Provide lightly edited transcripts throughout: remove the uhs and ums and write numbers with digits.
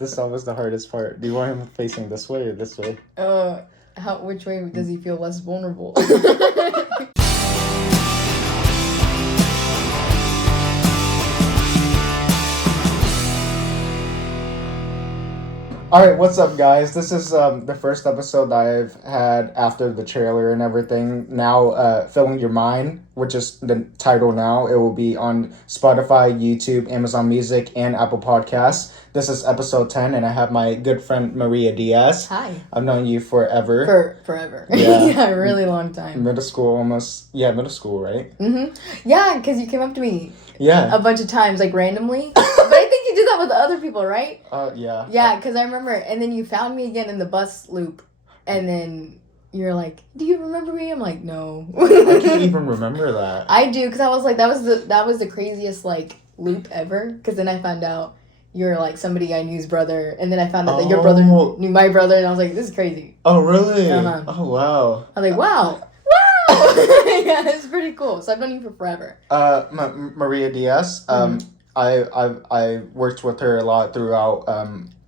This is always the hardest part. Do you want him facing this way or this way? Which way does he feel less vulnerable? All right, what's up, guys? This is the first episode I've had after the trailer and everything. Now, Filling Your Mind, which is the title now. It will be on Spotify, YouTube, Amazon Music, and Apple Podcasts. This is episode 10, and I have my good friend Maria Diaz. Hi. I've known you forever. Forever. Yeah. Yeah, a really long time. Middle school, almost. Yeah, middle school, right? Mm-hmm. Yeah, because you came up to me Yeah. a bunch of times, like, randomly. But I think you do that with other people, right? Yeah. Yeah, because I remember, and then you found me again in the bus loop, and then you're like, do you remember me? I'm like, no. I can't even remember that. I do, because I was like, that was the craziest, like, loop ever, because then I found out you're, like, somebody I knew's brother, and then I found out that your brother knew my brother, and I was like, this is crazy. Oh, really? Uh-huh. Oh, wow. I was like, wow. Yeah, it's pretty cool. So I've known you for forever. Maria Diaz. I worked with her a lot throughout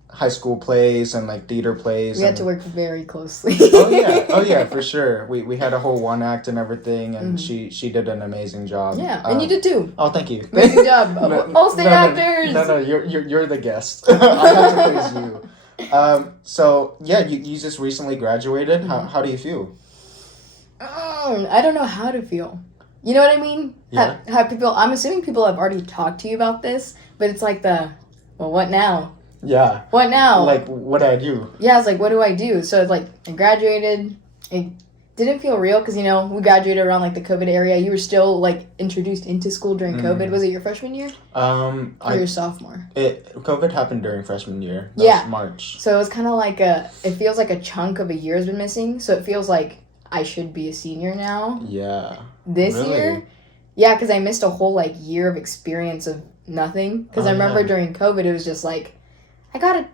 high school plays and like theater plays. We had to work very closely. Oh yeah, for sure. We had a whole one act and everything, and she did an amazing job. Yeah, and you did too. Oh, thank you. Amazing job. All state actors. No, you're the guest. I have to praise you. So yeah, you just recently graduated. How do you feel? I don't know how to feel. You know what I mean? Yeah. Have people? I'm assuming people have already talked to you about this, but it's like what now? Yeah. What now? Like, what do I do? Yeah, it's like, what do I do? So it's like, I graduated. It didn't feel real because, you know, we graduated around like the COVID area. You were still like introduced into school during COVID. Was it your freshman year? Or your sophomore? COVID happened during freshman year. That was March. So it was kind of like it feels like a chunk of a year has been missing. So it feels like I should be a senior now. Yeah. This year? Yeah, because I missed a whole, like, year of experience of nothing. Because I remember during COVID, it was just like, I gotta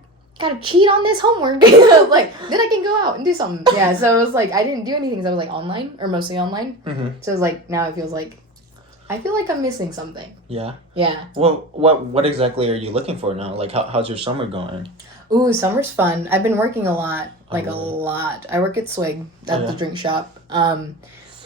cheat on this homework. Like, then I can go out and do something. Yeah, so it was like, I didn't do anything because I was, like, online, or mostly online. Mm-hmm. So it was like, now it feels like, I feel like I'm missing something. Yeah? Yeah. Well, what exactly are you looking for now? Like, how's your summer going? Ooh, summer's fun. I've been working a lot. Like, a lot. I work at Swig. That's the drink shop.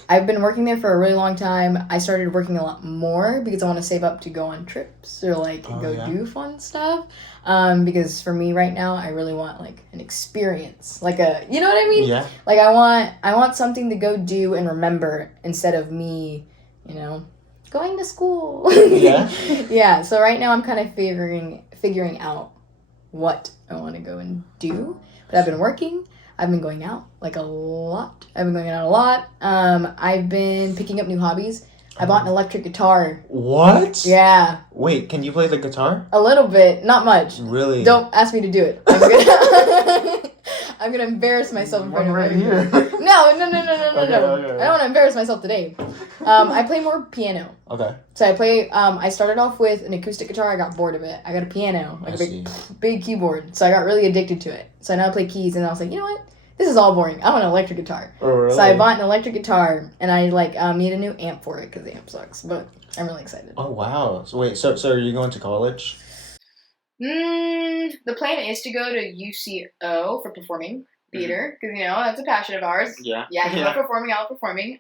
I've been working there for a really long time. I started working a lot more because I want to save up to go on trips or, like, do fun stuff. Because for me right now, I really want, like, an experience. Like you know what I mean? Yeah. Like, I want something to go do and remember instead of me, you know, going to school. Yeah? Yeah, so right now I'm kind of figuring out what I want to go and do. But I've been working. I've been going out, like, a lot. I've been picking up new hobbies. I bought an electric guitar. What? Yeah. Wait, can you play the guitar? A little bit. Not much. Really? Don't ask me to do it. I'm gonna embarrass myself in front of here. No. Okay. I don't want to embarrass myself today. I play more piano. Okay. So I play, I started off with an acoustic guitar. I got bored of it. I got a piano, like a big keyboard. So I got really addicted to it. So now I play keys, and I was like, you know what? This is all boring. I want an electric guitar. Oh, really? So I bought an electric guitar, and I, like, need a new amp for it because the amp sucks. But I'm really excited. Oh, wow. So wait, so are you going to college? The plan is to go to UCO for performing theater because, you know, that's a passion of ours. Yeah. Yeah, you love performing, I love performing.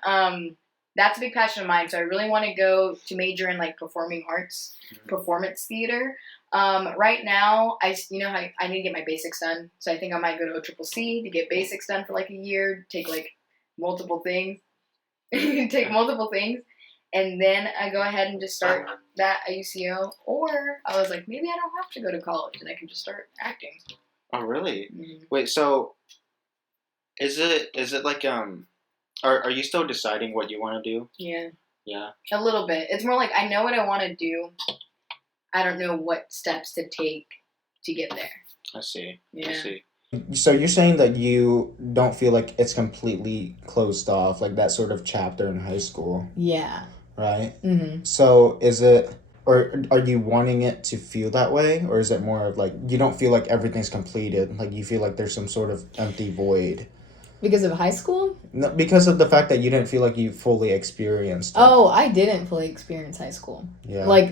That's a big passion of mine, so I really want to go to major in, like, performing arts, performance theater. Right now, I need to get my basics done, so I think I might go to OCCC to get basics done for, like, a year, take, like, multiple things, and then I go ahead and just start that at UCO, or I was like, maybe I don't have to go to college, and I can just start acting. Oh, really? Mm-hmm. Wait, so is it like, are you still deciding what you want to do? Yeah. Yeah. A little bit. It's more like I know what I want to do. I don't know what steps to take to get there. I see. Yeah. I see. So you're saying that you don't feel like it's completely closed off, like that sort of chapter in high school, Yeah. right? Mm-hmm. So is it, or are you wanting it to feel that way? Or is it more of like, you don't feel like everything's completed? Like you feel like there's some sort of empty void? Because of high school? No, because of the fact that you didn't feel like you fully experienced it. Oh, I didn't fully experience high school. Yeah. Like,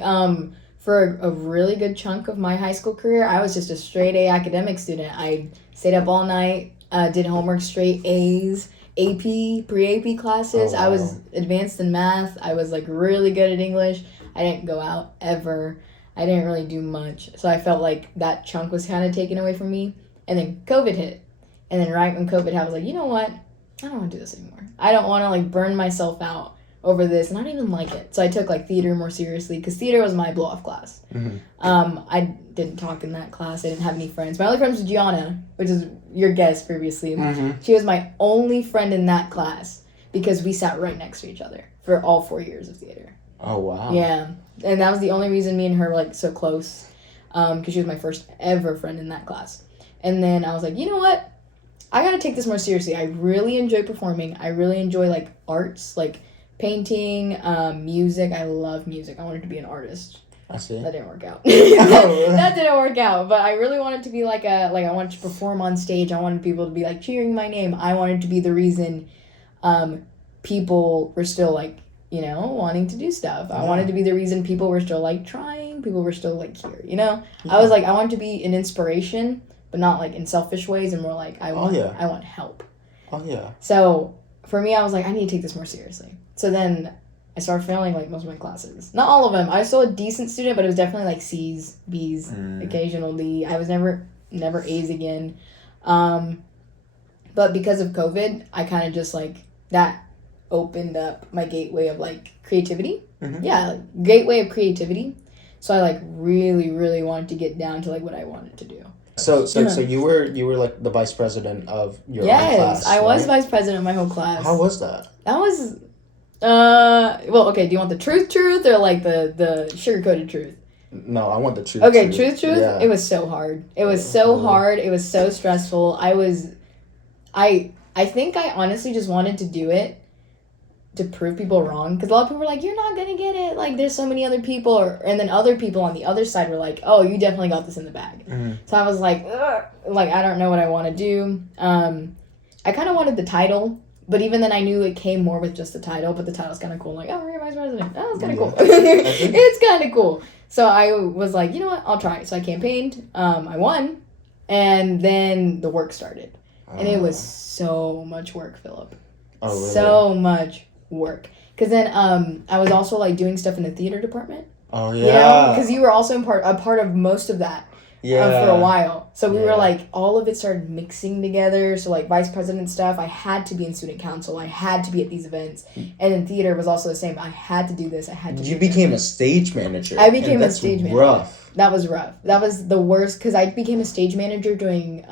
for a really good chunk of my high school career, I was just a straight A academic student. I stayed up all night, did homework straight A's, AP, pre-AP classes. Oh, I wow. was advanced in math. I was like really good at English. I didn't go out ever. I didn't really do much. So I felt like that chunk was kind of taken away from me. And then COVID hit. And then right when COVID hit, I was like, you know what? I don't want to do this anymore. I don't want to like burn myself out over this, and I don't even like it. So I took like theater more seriously because theater was my blow-off class. Mm-hmm. I didn't talk in that class. I didn't have any friends. My only friend was Gianna, which is your guest previously. Mm-hmm. She was my only friend in that class because we sat right next to each other for all 4 years of theater. Oh, wow. Yeah, and that was the only reason me and her were like so close, because she was my first ever friend in that class. And then I was like, you know what? I gotta take this more seriously. I really enjoy performing. I really enjoy like arts, like painting, music. I love music. I wanted to be an artist. I see. That didn't work out. That didn't work out. But I really wanted to be like I wanted to perform on stage. I wanted people to be like cheering my name. I wanted to be the reason people were still like, you know, wanting to do stuff. I wanted to be the reason people were still like trying. People were still like here, you know? Yeah. I was like, I wanted to be an inspiration, but not like in selfish ways, and more like I want help. Oh yeah. So for me, I was like, I need to take this more seriously. So then I started failing like most of my classes. Not all of them. I was still a decent student, but it was definitely like C's, B's, occasional D. I was never A's again. But because of COVID, I kind of just like that opened up my gateway of like creativity. Mm-hmm. Yeah, like, gateway of creativity. So I like really, really wanted to get down to like what I wanted to do. So you were like the vice president of your own class. Yes, I was vice president of my whole class. How was that? That was well, okay, do you want the truth or like the sugar-coated truth? No, I want the truth. Okay, truth. Yeah. It was so hard. It was so hard. It was so stressful. I think I honestly just wanted to do it to prove people wrong, because a lot of people were like, you're not gonna get it, like there's so many other people, and then other people on the other side were like, oh, you definitely got this in the bag. Mm-hmm. So I was like, ugh, like I don't know what I want to do. I kind of wanted the title, but even then I knew it came more with just the title, but the title's kind of cool. I'm like, oh, we're vice president. Oh, it's kind of cool. It's kind of cool. So I was like, you know what, I'll try it. So I campaigned, I won, and then the work started. And it was so much work, Philip. Oh, really? So much work. Because then I was also like doing stuff in the theater department. Oh, yeah. You know, because you were also a part of most of that. Yeah. For a while. So we were like, all of it started mixing together. So like vice president stuff, I had to be in student council. I had to be at these events. And in theater was also the same. I had to do this. I had to You became a stage manager. I became a stage manager. Rough. That was rough. That was the worst, because I became a stage manager during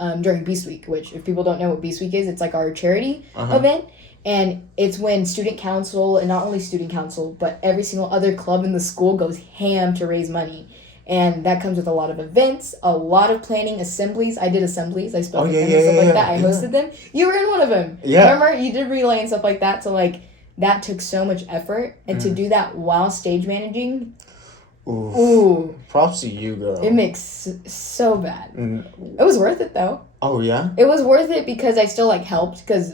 Beast Week, which if people don't know what Beast Week is, it's like our charity event. And it's when student council, and not only student council, but every single other club in the school goes ham to raise money. And that comes with a lot of events, a lot of planning, assemblies. I did assemblies. I spoke at them and stuff like that. I hosted them. You were in one of them. Yeah. Remember? You did relay and stuff like that. So, like, that took so much effort. And to do that while stage managing, ooh. Props to you, girl. It makes so bad. It was worth it, though. Oh, yeah? It was worth it because I still, like, helped, because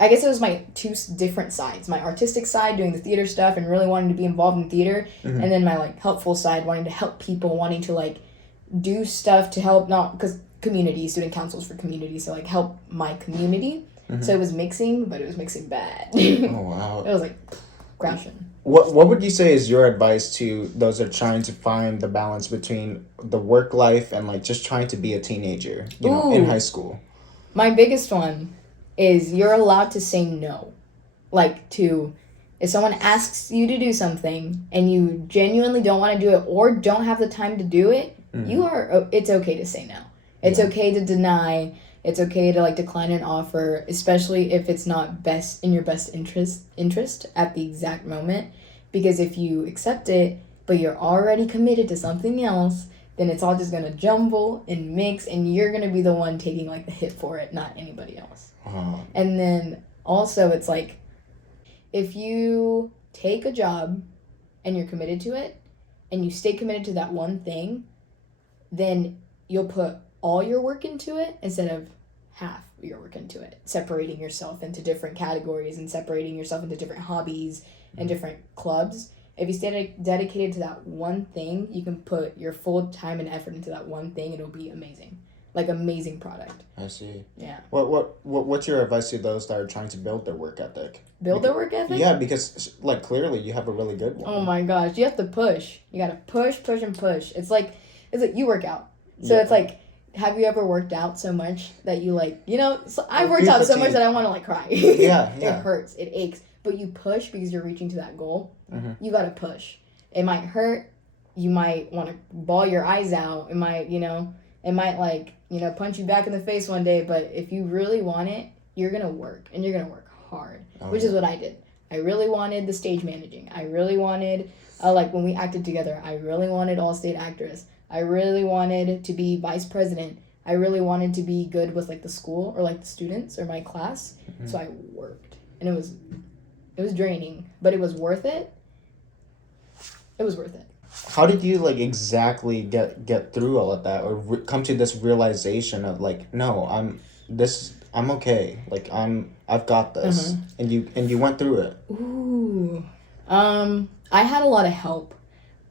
I guess it was my two different sides. My artistic side, doing the theater stuff and really wanting to be involved in theater. Mm-hmm. And then my, like, helpful side, wanting to help people, wanting to, like, do stuff to help, not, because community, student councils for community, so, like, help my community. Mm-hmm. So it was mixing, but it was mixing bad. Oh, wow. It was, like, crashing. What would you say is your advice to those that are trying to find the balance between the work life and, like, just trying to be a teenager, you know, in high school? My biggest one is you're allowed to say no. Like, if someone asks you to do something and you genuinely don't want to do it or don't have the time to do it, it's okay to say no. It's okay to deny. It's okay to, like, decline an offer, especially if it's not in your best interest at the exact moment. Because if you accept it, but you're already committed to something else, then it's all just going to jumble and mix, and you're going to be the one taking, like, the hit for it, not anybody else. Uh-huh. And then also it's like, if you take a job and you're committed to it and you stay committed to that one thing, then you'll put all your work into it instead of half your work into it, separating yourself into different categories and separating yourself into different hobbies and different clubs. if you stay dedicated to that one thing, you can put your full time and effort into that one thing. It'll be amazing. Like, amazing product. I see. Yeah. What's your advice to those that are trying to build their work ethic? Build their work ethic? Yeah, because like clearly you have a really good one. Oh my gosh, you have to push. You gotta push, push, and push. It's like you work out. So it's like, have you ever worked out so much that you like, so I've worked out so much that I want to like cry. Yeah. It hurts. It aches. But you push because you're reaching to that goal. Mm-hmm. You gotta push. It might hurt. You might want to bawl your eyes out. It might, it might like, punch you back in the face one day. But if you really want it, you're gonna work, and you're gonna work hard, which is what I did. I really wanted the stage managing. I really wanted, like when we acted together, I really wanted all-state actress. I really wanted to be vice president. I really wanted to be good with like the school or like the students or my class. Mm-hmm. So I worked, and it was draining, but it was worth it. It was worth it. How did you like exactly get through all of that, or come to this realization of like, no, I'm okay. Like I've got this, and you went through it. Ooh, I had a lot of help.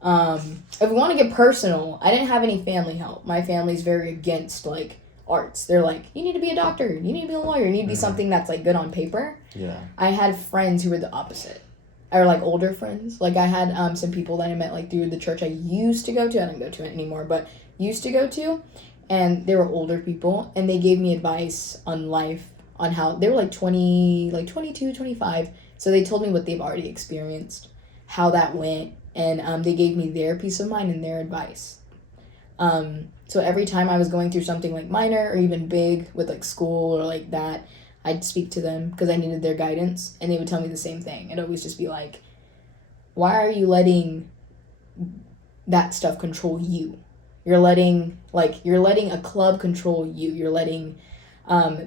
If we want to get personal, I didn't have any family help. My family's very against like arts. They're like, you need to be a doctor, you need to be a lawyer, you need to be something that's like good on paper. Yeah. I had friends who were the opposite. Or like older friends. Like I had some people that I met like through the church I used to go to. I don't go to it anymore, but used to go to. And they were older people, and they gave me advice on life, on how they were like 22, 25. So they told me what they've already experienced, how that went, and they gave me their peace of mind and their advice. So every time I was going through something like minor or even big with like school or like that, I'd speak to them because I needed their guidance, and they would tell me the same thing. It'd always just be like, why are you letting that stuff control you? You're letting a club control you. You're letting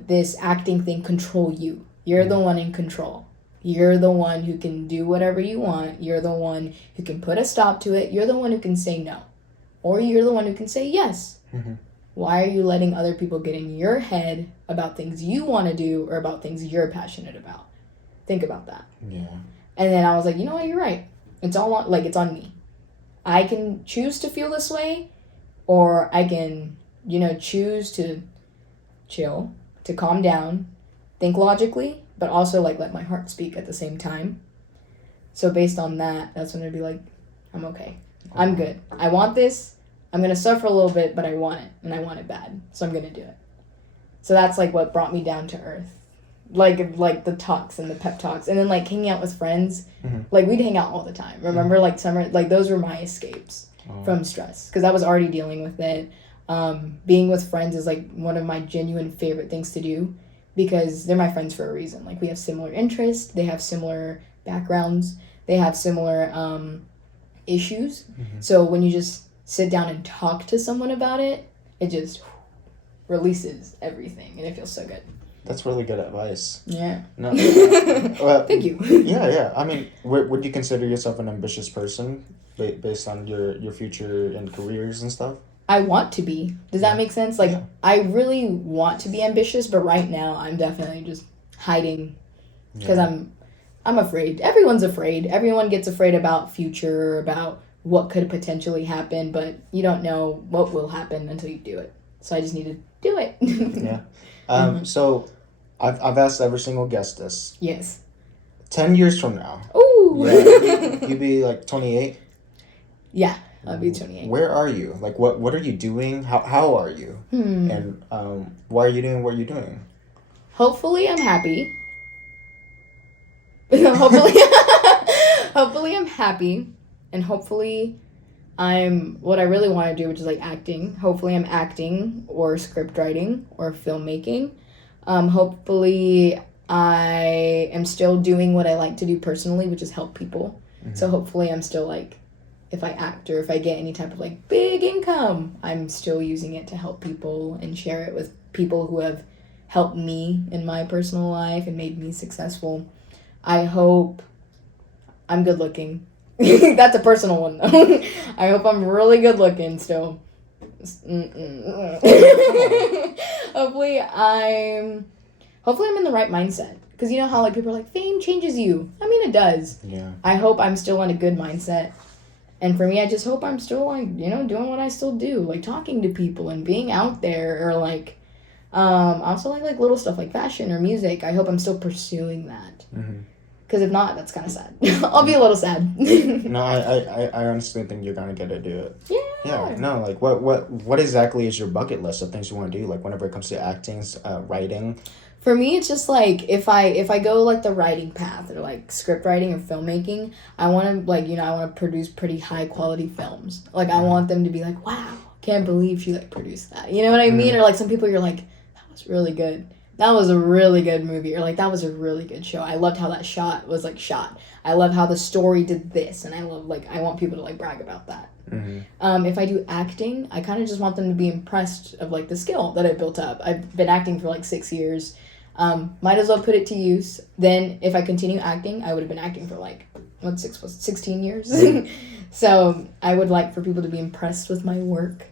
this acting thing control you. You're the one in control. You're the one who can do whatever you want. You're the one who can put a stop to it. You're the one who can say no. Or you're the one who can say yes. Mm-hmm. Why are you letting other people get in your head about things you want to do or about things you're passionate about? Think about that. Yeah. And then I was like, you know what? You're right. It's on me. I can choose to feel this way, or I can, choose to chill, to calm down, think logically, but also like let my heart speak at the same time. So based on that, that's when I'd be like, I'm okay. I'm good. I want this. I'm going to suffer a little bit, but I want it, and I want it bad. So I'm going to do it. So that's like what brought me down to earth. Like the talks and the pep talks, and then like hanging out with friends. Mm-hmm. Like we'd hang out all the time. Remember, like summer, like those were my escapes from stress, because I was already dealing with it. Being with friends is like one of my genuine favorite things to do, because they're my friends for a reason. Like we have similar interests, they have similar backgrounds, they have similar issues. Mm-hmm. So when you just sit down and talk to someone about it, it just releases everything, and it feels so good. That's really good advice. Yeah. No. Thank you. Yeah. I mean, would you consider yourself an ambitious person based on your future and careers and stuff? I want to be. Does that make sense? Like, I really want to be ambitious, but right now I'm definitely just hiding because I'm afraid. Everyone's afraid. Everyone gets afraid about future, about what could potentially happen, but you don't know what will happen until you do it. So I just need to do it. Yeah. So I've asked every single guest this. Yes. 10 years from now. Ooh. Yeah, you be like 28? Yeah, I'll be 28. Where are you? Like, what are you doing? How are you? And why are you doing what you're doing? Hopefully I'm happy. Hopefully I'm happy. And hopefully I'm what I really want to do, which is like acting. Hopefully I'm acting or script writing or filmmaking. Hopefully I am still doing what I like to do personally, which is help people. Mm-hmm. So hopefully I'm still like, if I act or if I get any type of like big income, I'm still using it to help people and share it with people who have helped me in my personal life and made me successful. I hope I'm good looking. That's a personal one though. I hope I'm really good looking still. Hopefully I'm in the right mindset, Because you know how like people are like, fame changes you. I mean, it does. Yeah. I hope I'm still in a good mindset. And for me, I just hope I'm still like, doing what I still do, like talking to people and being out there, or like, also like little stuff like fashion or music. I hope I'm still pursuing that. Because if not, that's kind of sad. I'll be a little sad. No, I honestly think you're gonna get to do it. Yeah. Yeah. No, like what exactly is your bucket list of things you want to do? Like whenever it comes to acting, writing. For me, it's just like if I go like the writing path or like script writing or filmmaking, I want to I want to produce pretty high quality films. Like I want them to be like, wow, can't believe she like produced that. You know what I mean? Or like some people you're like, that was really good. That was a really good movie, or like that was a really good show. I loved how that shot was like shot. I love how the story did this, and I love I want people to like brag about that. If I do acting, I kind of just want them to be impressed of like the skill that I built up. I've been acting for like 6 years. Might as well put it to use. Then if I continue acting, I would have been acting for like 16 years. So I would like for people to be impressed with my work.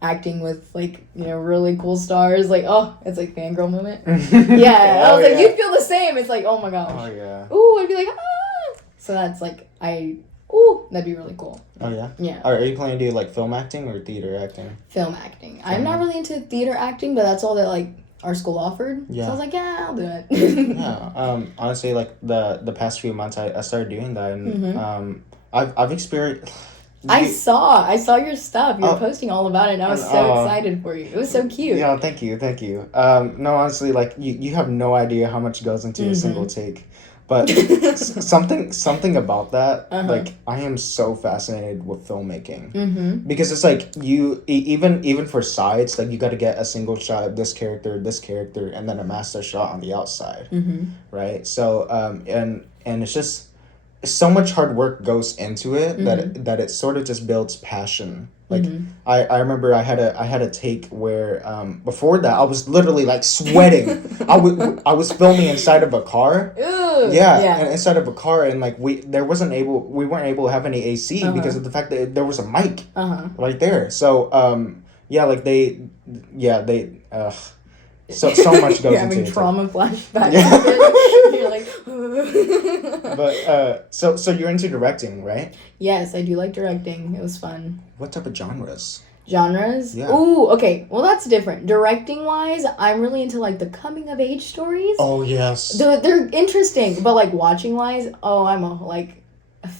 Acting with like really cool stars, like it's like fangirl moment. Yeah, I was like, you'd feel the same. It's like, oh my gosh. Oh yeah. Ooh, I'd be like, ah. So that's like that'd be really cool. Oh yeah. Yeah. Are you planning to do like film acting or theater acting? Film acting. I'm not really into theater acting, but that's all that like our school offered. Yeah. So I was like, yeah, I'll do it. Yeah. Honestly, like the past few months, I started doing that, and I've experienced. I saw your stuff. You were posting all about it, and I was so excited for you. It was so cute. Yeah, thank you. No, honestly, like you have no idea how much goes into a single take, but something about that, like I am so fascinated with filmmaking because it's like you even for sides, like you got to get a single shot of this character, and then a master shot on the outside, right? So and it's just. So much hard work goes into it that it sort of just builds passion. Like I remember I had a take where before that I was literally like sweating. I was filming inside of a car. Ooh, yeah, and inside of a car, and like we weren't able to have any AC because of the fact that there was a mic right there. So so much goes You're into having it. trauma flashbacks. Yeah. You're like, But so you're into directing, right? Yes, I do like directing. It was fun. What type of genres? Genres? Yeah. Ooh, okay. Well, that's different. Directing wise, I'm really into like the coming of age stories. Oh yes. They're interesting, but like watching wise, I'm a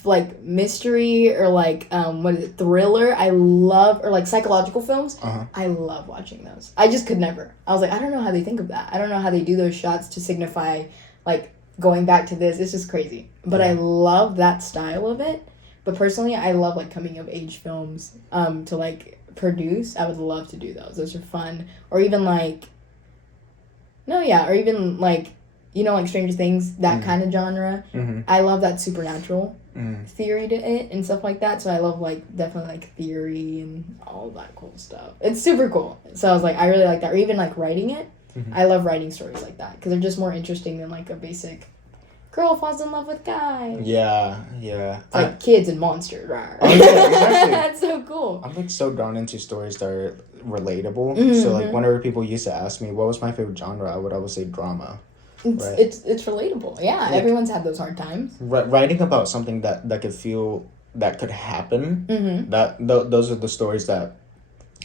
like mystery or like what is it, thriller. I love, or like psychological films. I love watching those. I just could never. I was like, I don't know how they think of that. I don't know how they do those shots to signify like going back to this. It's just crazy. But I love that style of it. But personally, I love like coming of age films to like produce. I would love to do those. Those are fun. Or even like or even like like Stranger Things, that kind of genre. I love that supernatural theory to it and stuff like that. So I love like definitely like theory and all that cool stuff. It's super cool. So I was like, I really like that. Or even like writing it. I love writing stories like that because they're just more interesting than like a basic girl falls in love with guy. Yeah. It's like kids and monsters. Oh, yeah, exactly. That's so cool. I'm like so drawn into stories that are relatable. So like whenever people used to ask me what was my favorite genre, I would always say drama. It's relatable. Yeah, everyone's had those hard times. Writing about something that could feel that could happen. Those are the stories that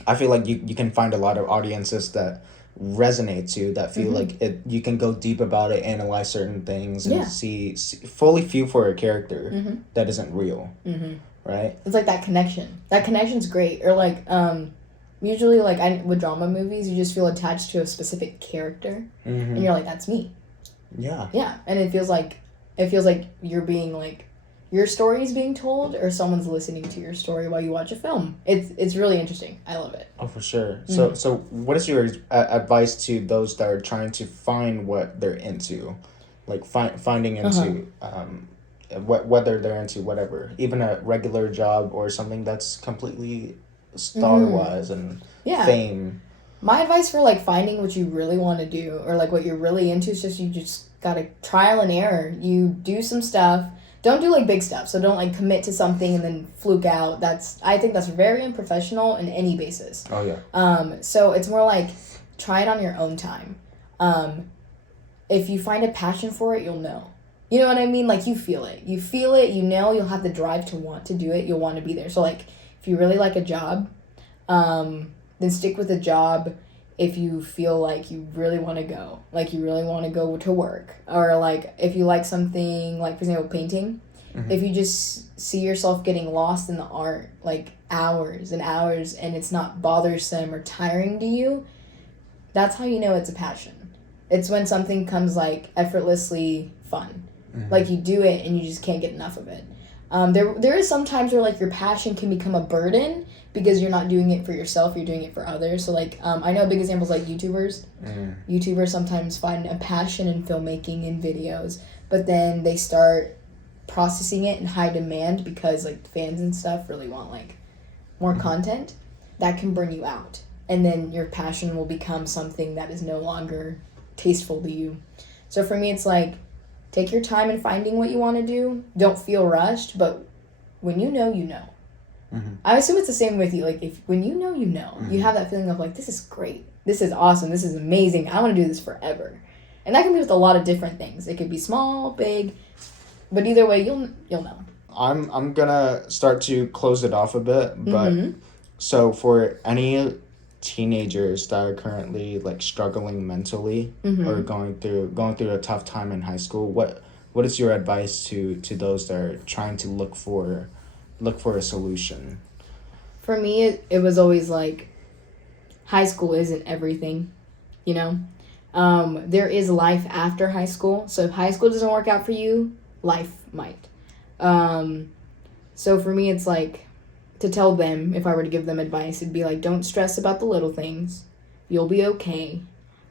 I feel like you can find a lot of audiences that resonate to, that feel like it. You can go deep about it, analyze certain things, and see fully feel for a character that isn't real. Right? It's like that connection. That connection's great. Or like usually like with drama movies, you just feel attached to a specific character, and you're like, that's me. Yeah, and it feels like you're being like, your story is being told, or someone's listening to your story while you watch a film. It's really interesting. I love it. Oh, for sure. So what is your advice to those that are trying to find what they're into, like finding into whether they're into whatever, even a regular job or something that's completely star wise and fame? My advice for like finding what you really want to do, or like what you're really into, is just you just gotta trial and error. You do some stuff. Don't do like big stuff. So don't like commit to something and then fluke out. I think that's very unprofessional in any basis. Oh yeah. So it's more like try it on your own time. if you find a passion for it, you'll know. You know what I mean? Like, you feel it. You feel it, you know, you'll have the drive to want to do it. You'll want to be there. So, like, if you really like a job, then stick with the job. If you feel like you really want to go, like you really want to go to work, or like if you like something, like for example painting, if you just see yourself getting lost in the art like hours and hours and it's not bothersome or tiring to you, that's how you know it's a passion. It's when something comes like effortlessly fun, like you do it and you just can't get enough of it. There is some times where like your passion can become a burden because you're not doing it for yourself, you're doing it for others. So like I know big examples like YouTubers. YouTubers sometimes find a passion in filmmaking and videos, but then they start processing it in high demand because like fans and stuff really want like more content. That can burn you out, and then your passion will become something that is no longer tasteful to you. So for me it's like, take your time in finding what you want to do. Don't feel rushed, but when you know, you know. I assume it's the same with you. Like, if when you know, you know. You have that feeling of, like, this is great. This is awesome. This is amazing. I want to do this forever. And that can be with a lot of different things. It could be small, big, but either way, you'll know. I'm gonna start to close it off a bit, but so for any teenagers that are currently like struggling mentally or going through a tough time in high school, what is your advice to those that are trying to look for a solution? For me, it was always like, high school isn't everything, you know? There is life after high school. So if high school doesn't work out for you, life might. So for me, it's like, to tell them, if I were to give them advice, it'd be like, don't stress about the little things. You'll be okay.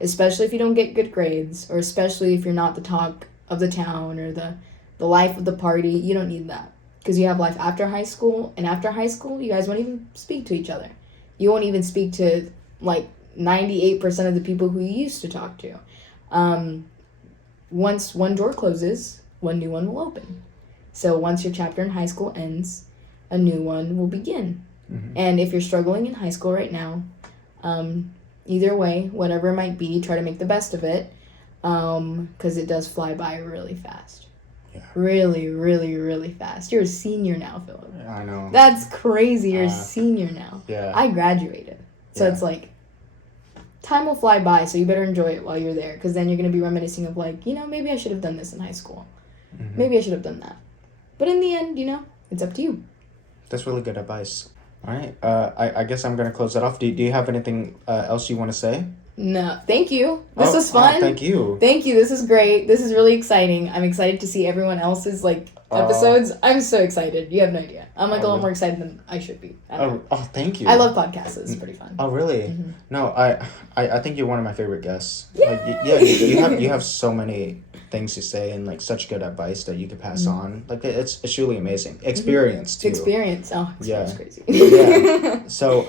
Especially if you don't get good grades, or especially if you're not the talk of the town or the life of the party. You don't need that. Because you have life after high school, and after high school, you guys won't even speak to each other. You won't even speak to, like, 98% of the people who you used to talk to. Once one door closes, one new one will open. So once your chapter in high school ends, a new one will begin. And if you're struggling in high school right now, either way, whatever it might be, try to make the best of it, because it does fly by really fast. Yeah. Really, really, really fast. You're a senior now, Philip. Yeah, I know. That's crazy. You're a senior now. Yeah. I graduated. So it's like, time will fly by, so you better enjoy it while you're there, because then you're going to be reminiscing of like, you know, maybe I should have done this in high school. Maybe I should have done that. But in the end, you know, it's up to you. That's really good advice. All right. I guess I'm going to close that off. Do you have anything else you want to say? No. Thank you. This was fun. Thank you. Thank you. This is great. This is really exciting. I'm excited to see everyone else's, like, episodes. I'm so excited. You have no idea. I'm, like, a lot more excited than I should be. Thank you. I love podcasts. It's pretty fun. Oh, really? No, I think you're one of my favorite guests. Yay! Like, you have so many things to say and like such good advice that you could pass on. Like it's really amazing experience too. Experience. Oh, it's crazy. Yeah. So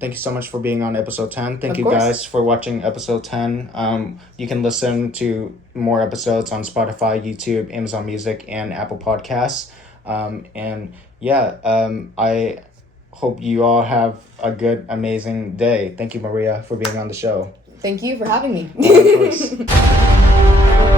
thank you so much for being on episode 10. Thank you guys for watching episode 10. You can listen to more episodes on Spotify, YouTube, Amazon Music, and Apple Podcasts. I hope you all have a good, amazing day. Thank you, Maria, for being on the show. Thank you for having me. Of course.